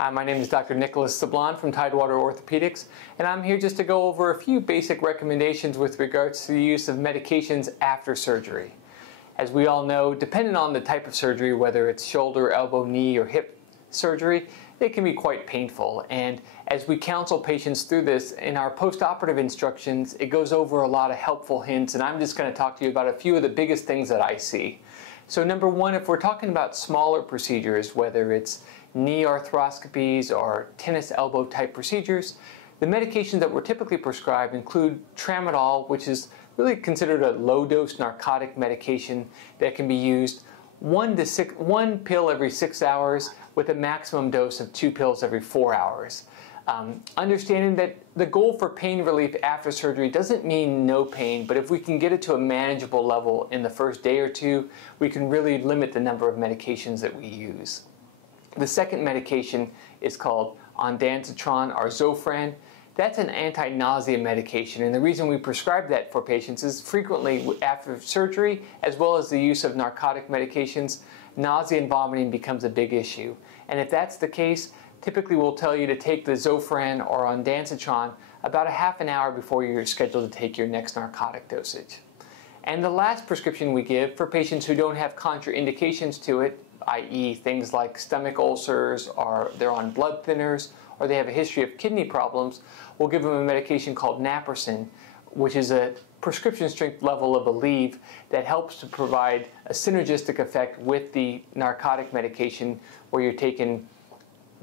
Hi, my name is Dr. Nicholas Sablan from Tidewater Orthopedics, and I'm here just to go over a few basic recommendations with regards to the use of medications after surgery. As we all know, depending on the type of surgery, whether it's shoulder, elbow, knee, or hip surgery, it can be quite painful. And as we counsel patients through this, in our post-operative instructions, it goes over a lot of helpful hints, and I'm just going to talk to you about a few of the biggest things that I see. So number one, if we're talking about smaller procedures, whether it's knee arthroscopies or tennis elbow type procedures, the medications that we're typically prescribed include tramadol, which is really considered a low-dose narcotic medication that can be used one pill every 6 hours with a maximum dose of 2 pills every 4 hours. Understanding that the goal for pain relief after surgery doesn't mean no pain, but if we can get it to a manageable level in the first day or two, we can really limit the number of medications that we use. The second medication is called ondansetron or Zofran. That's an anti-nausea medication, and the reason we prescribe that for patients is frequently after surgery, as well as the use of narcotic medications, nausea and vomiting becomes a big issue. And if that's the case, typically we'll tell you to take the Zofran or ondansetron about a half an hour before you're scheduled to take your next narcotic dosage. And the last prescription we give for patients who don't have contraindications to it, i.e. things like stomach ulcers, or they're on blood thinners, or they have a history of kidney problems, we'll give them a medication called naproxen, which is a prescription strength level of Aleve that helps to provide a synergistic effect with the narcotic medication where you're taking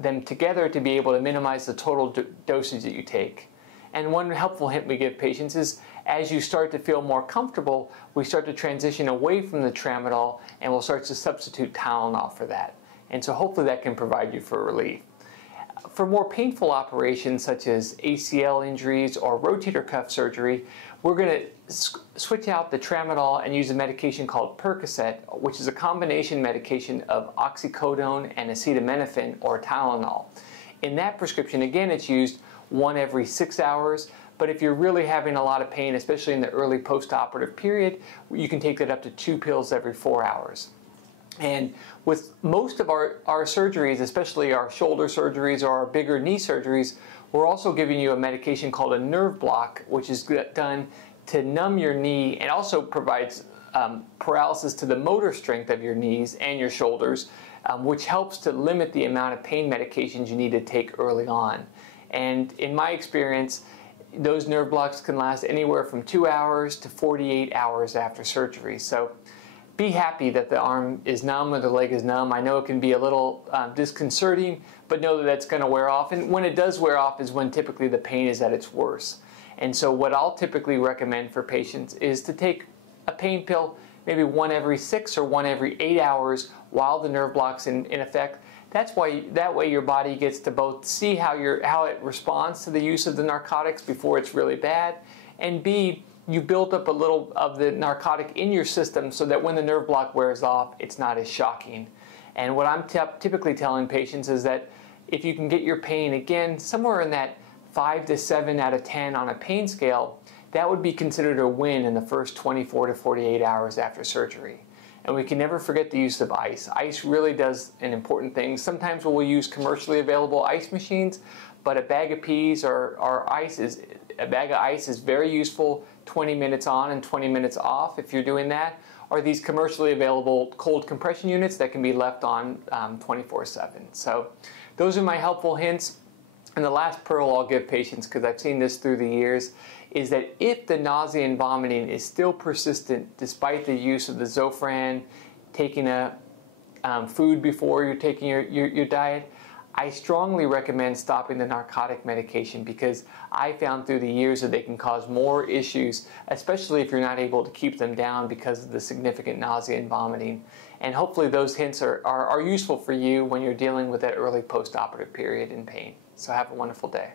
them together to be able to minimize the total dosage that you take. And one helpful hint we give patients is as you start to feel more comfortable, we start to transition away from the tramadol and we'll start to substitute Tylenol for that. And so hopefully that can provide you for relief. For more painful operations such as ACL injuries or rotator cuff surgery, we're going to switch out the tramadol and use a medication called Percocet, which is a combination medication of oxycodone and acetaminophen or Tylenol. In that prescription, again, it's used one every 6 hours, but if you're really having a lot of pain, especially in the early post-operative period, you can take that up to 2 pills every 4 hours. And with most of our surgeries, especially our shoulder surgeries or our bigger knee surgeries, we're also giving you a medication called a nerve block, which is done to numb your knee and also provides paralysis to the motor strength of your knees and your shoulders, which helps to limit the amount of pain medications you need to take early on. And in my experience, those nerve blocks can last anywhere from 2 hours to 48 hours after surgery. So be happy that the arm is numb or the leg is numb. I know it can be a little disconcerting, but know that that's going to wear off. And when it does wear off is when typically the pain is at its worst. And so what I'll typically recommend for patients is to take a pain pill maybe one every 6 or one every 8 hours while the nerve block's in effect. That way your body gets to both see how it responds to the use of the narcotics before it's really bad, and B, you build up a little of the narcotic in your system so that when the nerve block wears off, it's not as shocking. And what I'm typically telling patients is that if you can get your pain, again, somewhere in that 5 to 7 out of 10 on a pain scale, that would be considered a win in the first 24 to 48 hours after surgery. And we can never forget the use of ice. Ice really does an important thing. Sometimes we'll use commercially available ice machines, but a bag of peas or a bag of ice is very useful, 20 minutes on and 20 minutes off if you're doing that, or these commercially available cold compression units that can be left on 24/7. So those are my helpful hints. And the last pearl I'll give patients, because I've seen this through the years, is that if the nausea and vomiting is still persistent despite the use of the Zofran, taking a food before you're taking your diet, I strongly recommend stopping the narcotic medication, because I found through the years that they can cause more issues, especially if you're not able to keep them down because of the significant nausea and vomiting. And hopefully those hints are useful for you when you're dealing with that early post-operative period in pain. So have a wonderful day.